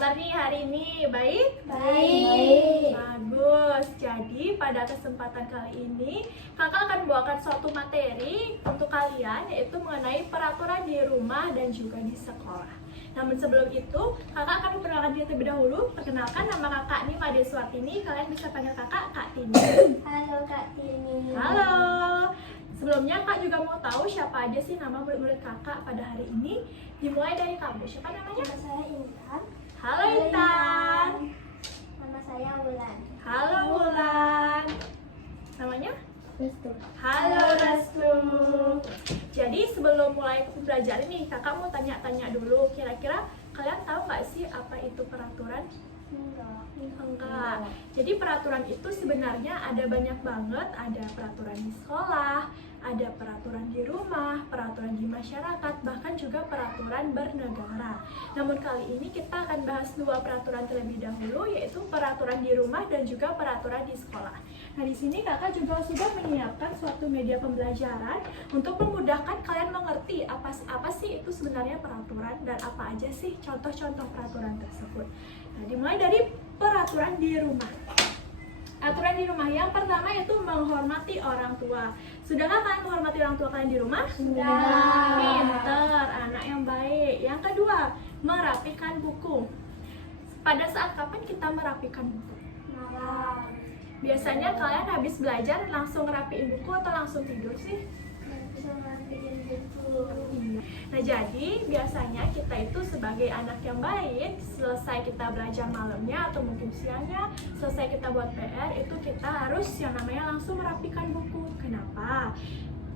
kabar nih hari ini? Baik? Baik. Bagus. Jadi pada kesempatan kali ini kakak akan membawakan suatu materi untuk kalian, yaitu mengenai peraturan di rumah dan juga di sekolah. Namun sebelum itu, kakak akan memperkenalkan diri terlebih dahulu. Perkenalkan, nama kakak nih Made Suartini. Kalian bisa panggil kakak Kak Tini. Halo Kak Tini. Halo. Sebelumnya kak juga mau tahu siapa aja sih nama murid-murid kakak pada hari ini. Dimulai dari kamu. Siapa namanya? Nama saya Intan. Halo Intan. Nama saya Wulan. Halo Wulan. Namanya? Restu. Halo Restu. Jadi sebelum mulai belajar ini, kakak mau tanya-tanya dulu. Kira-kira kalian tahu nggak sih apa itu peraturan? Enggak. Jadi peraturan itu sebenarnya ada banyak banget. Ada peraturan di sekolah, ada peraturan di rumah, peraturan di masyarakat, bahkan juga peraturan bernegara. Namun kali ini kita akan bahas dua peraturan terlebih dahulu, yaitu peraturan di rumah dan juga peraturan di sekolah. Nah, di sini kakak juga sudah menyiapkan suatu media pembelajaran untuk memudahkan kalian mengerti apa sih itu sebenarnya peraturan dan apa aja sih contoh-contoh peraturan tersebut. Nah, dimulai dari peraturan di rumah. Aturan di rumah yang pertama yaitu menghormati orang tua. Sudahkah kalian menghormati orang tua kalian di rumah? Sudah. Pinter, anak yang baik. Yang kedua, merapikan buku. Pada saat kapan kita merapikan buku? Malam. Biasanya kalian habis belajar langsung ngerapiin buku atau langsung tidur sih? Rapiin buku. Nah, jadi biasanya kita itu sebagai anak yang baik, selesai kita belajar malamnya atau mungkin siangnya, selesai kita buat PR, itu kita harus yang namanya langsung merapikan buku. Kenapa?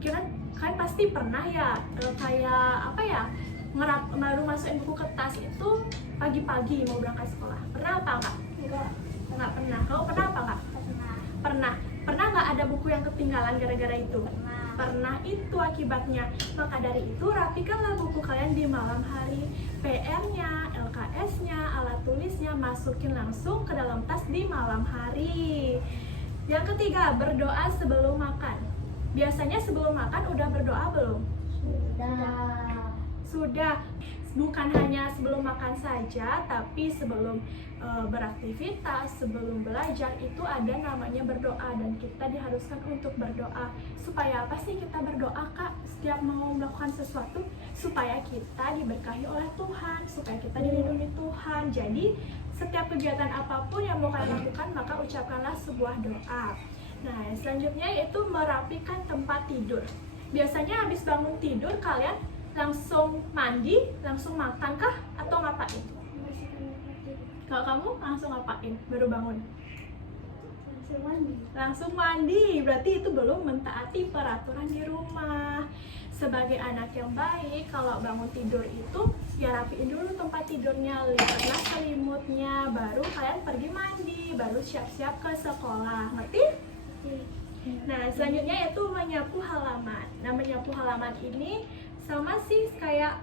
Kalian pasti pernah ya, kayak apa ya, baru masukin buku ke tas itu pagi-pagi mau berangkat sekolah. Pernah apa enggak? Enggak pernah. Kamu pernah apa enggak? Pernah. Pernah nggak ada buku yang ketinggalan gara-gara itu? Pernah, itu akibatnya. Maka dari itu rapikanlah buku kalian di malam hari. PR-nya, LKS-nya, alat tulisnya masukin langsung ke dalam tas di malam hari. Yang ketiga, berdoa sebelum makan. Biasanya sebelum makan udah berdoa belum? Sudah. Bukan hanya sebelum makan saja, tapi sebelum beraktivitas, sebelum belajar itu ada namanya berdoa, dan kita diharuskan untuk berdoa. Supaya apa sih kita berdoa, Kak? Setiap mau melakukan sesuatu supaya kita diberkahi oleh Tuhan, supaya kita dilindungi Tuhan. Jadi setiap kegiatan apapun yang mau kalian lakukan, maka ucapkanlah sebuah doa. Nah, selanjutnya yaitu merapikan tempat tidur. Biasanya habis bangun tidur kalian langsung mandi, langsung makan kah? Atau ngapain? Kalau kamu langsung ngapain? Baru bangun? Langsung mandi. Berarti itu belum mentaati peraturan di rumah. Sebagai anak yang baik, kalau bangun tidur itu ya rapiin dulu tempat tidurnya, lipatlah selimutnya, baru kalian pergi mandi, baru siap-siap ke sekolah. Ngerti? Nah, selanjutnya yaitu menyapu halaman. Nah, menyapu halaman ini sama sih kayak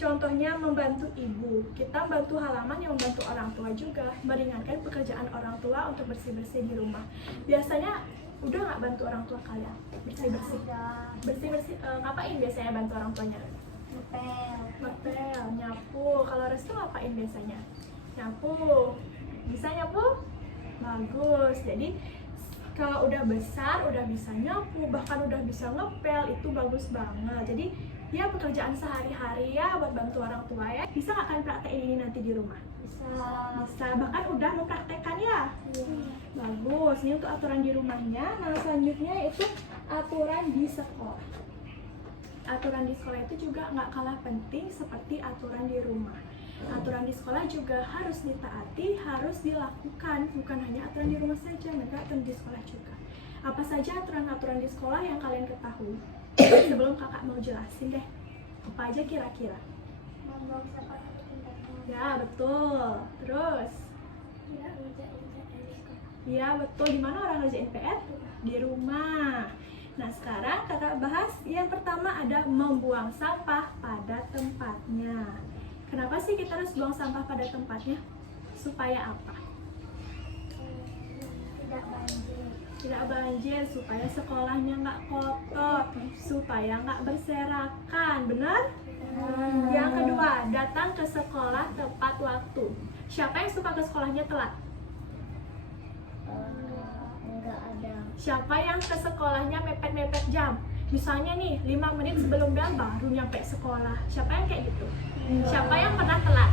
contohnya membantu ibu. Kita bantu halaman yang membantu orang tua juga, meringankan pekerjaan orang tua untuk bersih-bersih di rumah. Biasanya udah nggak bantu orang tua kalian bersih-bersih? Bersih-bersih ngapain biasanya bantu orang tuanya? Ngepel, nyapu. Kalau Restu ngapain biasanya? Nyapu. Bisa nyapu? Bagus. Jadi kalau udah besar, udah bisa nyapu, bahkan udah bisa ngepel, itu bagus banget. Jadi ya pekerjaan sehari-hari ya buat bantu orang tua ya. Bisa nggak kalian praktekin ini nanti di rumah? Bisa, bahkan udah mempraktekkan ya? Bagus, ini untuk aturan di rumahnya. Nah, selanjutnya itu aturan di sekolah. Aturan di sekolah itu juga nggak kalah penting seperti aturan di rumah. Aturan di sekolah juga harus ditaati, harus dilakukan. Bukan hanya aturan di rumah saja, maka aturan di sekolah juga. Apa saja aturan-aturan di sekolah yang kalian ketahui? Sebelum kakak mau jelasin deh, apa aja kira-kira? Ya, betul. Terus? Ya, betul. Di mana orang ngerjain PR? Di rumah. Nah, sekarang kakak bahas yang pertama ada membuang sampah pada tempatnya. Kenapa sih kita harus buang sampah pada tempatnya? Supaya apa? Tidak banjir, supaya sekolahnya nggak kotor, supaya nggak berserakan, benar? Yang kedua, datang ke sekolah tepat waktu. waktu. Siapa yang suka ke sekolahnya telat? Enggak ada. Siapa yang ke sekolahnya mepet-mepet jam? Misalnya nih, 5 menit sebelum bel baru nyampe sekolah. Siapa yang kayak gitu? Siapa yang pernah telat?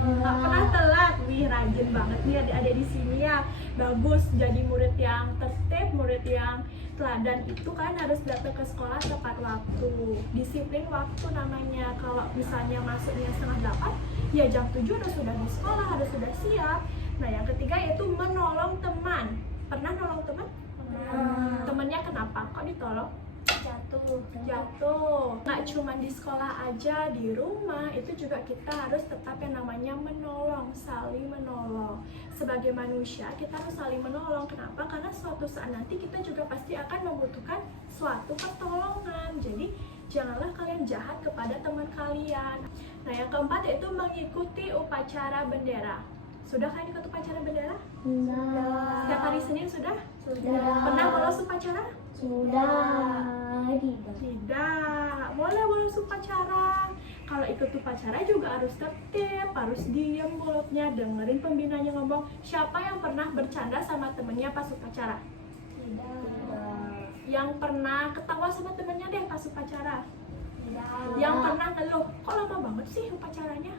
Nggak pernah telat. Wih, rajin banget nih adik-adik di sini ya. Bagus, jadi murid yang tertib, murid yang teladan itu kan harus datang ke sekolah tepat waktu. Disiplin waktu namanya. Kalau misalnya masuknya setengah 8, ya jam 7 harus sudah di sekolah, harus sudah siap. Nah, yang ketiga yaitu menolong teman. Pernah nolong teman? Temennya kenapa? Kok ditolong? Jatuh. Nggak cuma di sekolah aja, di rumah itu juga kita harus tetap yang namanya menolong, saling menolong. Sebagai manusia kita harus saling menolong. Kenapa? Karena suatu saat nanti kita juga pasti akan membutuhkan suatu pertolongan. Jadi janganlah kalian jahat kepada teman kalian. Nah, yang keempat yaitu mengikuti upacara bendera. Sudah kan ikut upacara bendera? Sudah. Setiap hari Senin sudah? Sudah. Pernah bolos upacara? Sudah. Tidak, boleh bolos upacara. Kalau ikut upacara juga harus tertib, harus diem mulutnya, dengerin pembinanya ngomong. Siapa yang pernah bercanda sama temennya pas upacara? Yang pernah ketawa sama temennya deh pas upacara? Yang pernah ngeluh, kok lama banget sih upacaranya?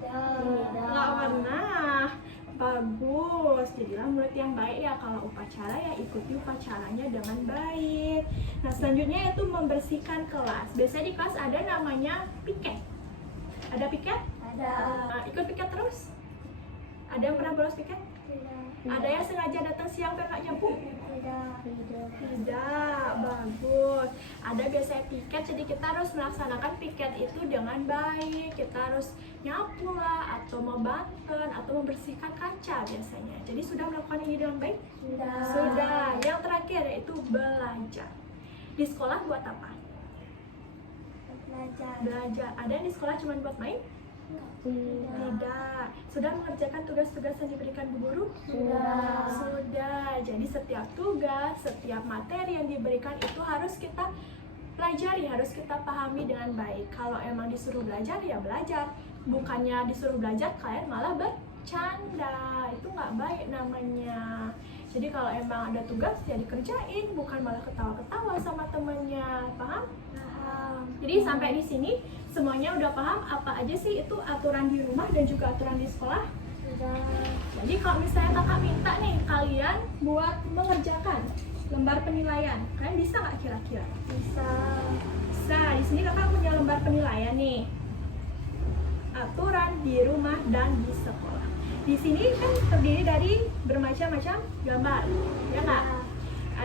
Nggak pernah. Bagus, jadilah murid yang baik ya. Kalau upacara ya ikuti upacaranya dengan baik. Nah, selanjutnya yaitu membersihkan kelas. Biasanya di kelas ada namanya piket. Ada piket? Ada. Nah, ikut piket terus? Ada yang pernah bolos piket? Ada yang sengaja datang siang biar nggak nyambung? Tidak, bagus. Ada biasanya piket, jadi kita harus melaksanakan piket itu dengan baik. Kita harus nyapu lah, atau membanten, atau membersihkan kaca biasanya. Jadi sudah melakukan ini dengan baik? Sudah. Yang terakhir yaitu belajar. Di sekolah buat apa? Belajar. Ada yang di sekolah cuma buat main? Tidak. Sudah mengerjakan tugas-tugas yang diberikan Bu Guru? Sudah. Jadi setiap tugas, setiap materi yang diberikan itu harus kita pelajari, harus kita pahami dengan baik. Kalau emang disuruh belajar, ya belajar. Bukannya disuruh belajar, kalian malah bercanda. Itu nggak baik namanya. Jadi kalau emang ada tugas, ya dikerjain, bukan malah ketawa-ketawa sama temennya. Paham? Jadi sampai di sini semuanya udah paham apa aja sih itu aturan di rumah dan juga aturan di sekolah? Jadi kalau misalnya kakak minta nih kalian buat mengerjakan lembar penilaian, kalian bisa nggak kira-kira? Bisa. Di sini kakak punya lembar penilaian nih. Aturan di rumah dan di sekolah. Di sini kan terdiri dari bermacam-macam gambar, ya nggak?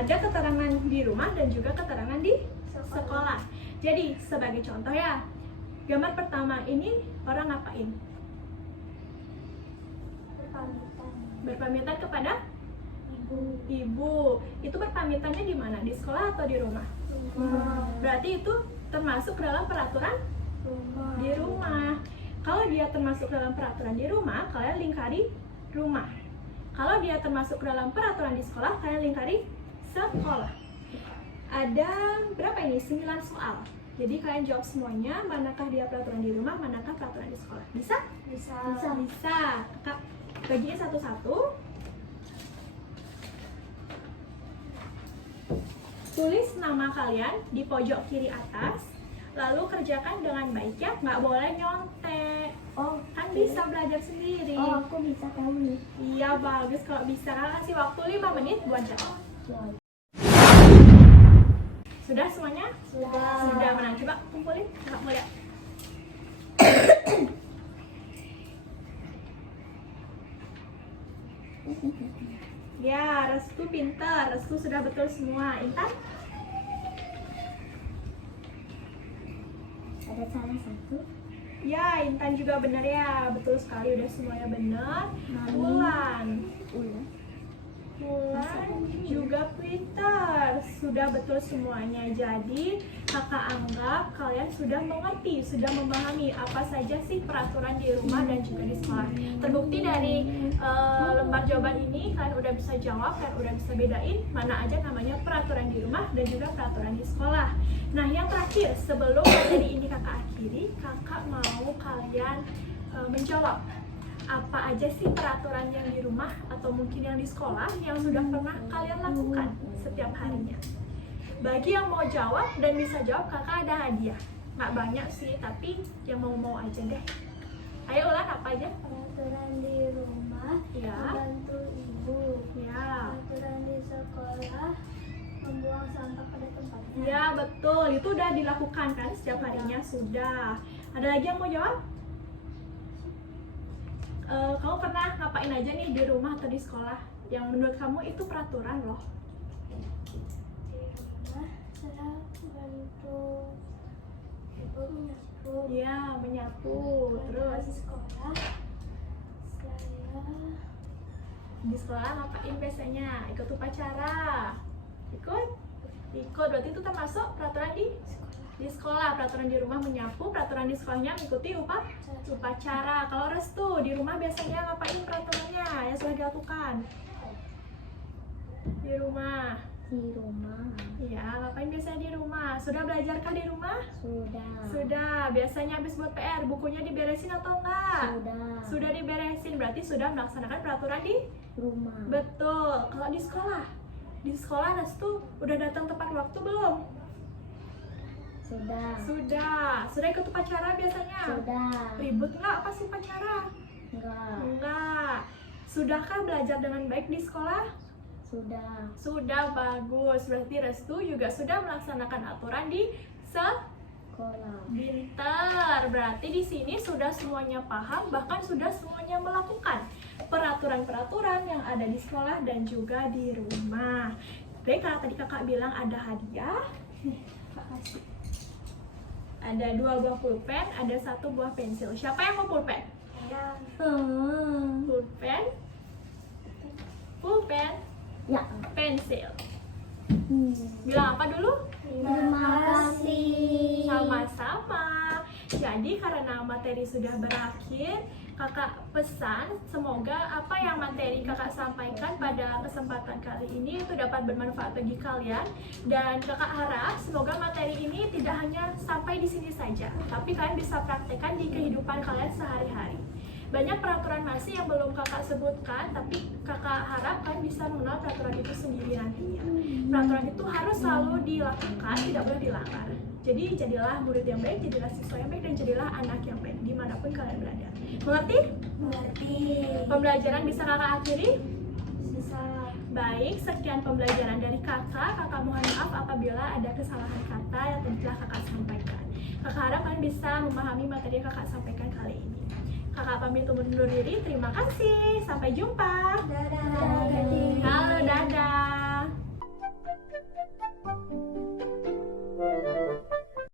Ada keterangan di rumah dan juga keterangan di sekolah. Jadi sebagai contoh ya, gambar pertama ini orang ngapain? Berpamitan kepada ibu. Itu berpamitannya di mana? Di sekolah atau di rumah? Berarti itu termasuk dalam peraturan di rumah. Kalau dia termasuk dalam peraturan di rumah, kalian lingkari rumah. Kalau dia termasuk dalam peraturan di sekolah, kalian lingkari sekolah. Ada berapa ini? 9 soal. Jadi kalian jawab semuanya, manakah dia peraturan di rumah, manakah peraturan di sekolah. Bisa? Bisa. Kakak bagiin satu-satu. Tulis nama kalian di pojok kiri atas, lalu kerjakan dengan baik ya, nggak boleh nyontek. Kan bisa belajar sendiri. Aku bisa tahu nih. Iya, bagus kalau bisa. Kasih waktu 5 menit buat jawab. Sudah semuanya? Sudah. Mana? Coba kumpulin, nggak mau lihat. Ya, Restu pintar. Restu sudah betul semua. Intan? Ada salah satu. Ya, Intan juga benar ya. Betul sekali, udah semuanya benar. Ulan juga pintar. Sudah betul semuanya. Jadi kakak anggap kalian sudah mengerti, sudah memahami apa saja sih peraturan di rumah dan juga di sekolah. Terbukti dari lembar jawaban ini kalian udah bisa jawab, kalian udah bisa bedain mana aja namanya peraturan di rumah dan juga peraturan di sekolah. Nah, yang terakhir sebelum materi ini kakak akhiri, kakak mau kalian menjawab Apa aja sih peraturan yang di rumah atau mungkin yang di sekolah yang sudah pernah kalian lakukan setiap harinya? Bagi yang mau jawab dan bisa jawab, kakak ada hadiah. Nggak banyak sih, tapi yang mau-mau aja deh. Ayo Ulan, apa aja? Peraturan di rumah, Ya. membantu ibu. Ya. Peraturan di sekolah, membuang sampah pada tempatnya. Ya betul, itu udah dilakukan kan setiap harinya sudah. Ada lagi yang mau jawab? Kamu pernah ngapain aja nih di rumah atau di sekolah yang menurut kamu itu peraturan loh? Di rumah, saya bantu ibu menyapu. Ya, menyapu. Di Terus sekolah, saya di sekolah ngapain biasanya? Ikut upacara? Ikut, berarti itu termasuk peraturan di sekolah. Peraturan di rumah menyapu, peraturan di sekolahnya mengikuti upacara. Kalau Restu, di rumah biasanya ngapain peraturannya yang sudah dilakukan? Di rumah. di rumah. Iya, ngapain biasanya di rumah? Sudah belajarkah di rumah? Sudah. Sudah. Biasanya habis buat PR, bukunya diberesin atau enggak? Sudah. Sudah diberesin, berarti sudah melaksanakan peraturan di Rumah. betul. Kalau di sekolah? Di sekolah Restu udah datang tepat waktu belum? Sudah. Sudah ikut upacara biasanya? Sudah. Ribut nggak pas upacara? Enggak. Enggak. Sudahkah belajar dengan baik di sekolah? Sudah. Sudah, bagus. Berarti Restu juga sudah melaksanakan aturan di Sekolah. Pinter. Berarti di sini sudah semuanya paham, bahkan sudah semuanya melakukan peraturan-peraturan yang ada di sekolah dan juga di rumah. Oke, kalau tadi kakak bilang ada hadiah, Kak kasih. Ada 2 buah pulpen, ada 1 buah pensil. Siapa yang mau pulpen? Ya. Pulpen, pulpen, Ya. pensil. Bilang apa dulu? Terima kasih. Sama-sama. Jadi karena materi sudah berakhir, kakak pesan semoga apa yang materi kakak sampaikan pada kesempatan kali ini itu dapat bermanfaat bagi kalian, dan kakak harap semoga materi ini tidak hanya sampai di sini saja, tapi kalian bisa praktekkan di kehidupan kalian sehari-hari. Banyak peraturan masih yang belum kakak sebutkan, tapi kakak harap kalian bisa mengenal peraturan itu sendiri nantinya. Peraturan itu harus selalu dilakukan, tidak boleh dilanggar. Jadi jadilah murid yang baik, jadilah siswa yang baik, dan jadilah anak yang baik dimanapun kalian berada. Mengerti? Mengerti. Pembelajaran bisa kakak akhiri? Bisa. Baik, sekian pembelajaran dari kakak. Kakak mohon maaf apabila ada kesalahan kata yang telah kakak sampaikan. Kakak harap kalian bisa memahami materi yang kakak sampaikan kali ini. Kakak pamit undur diri, terima kasih. Sampai jumpa. Dadah.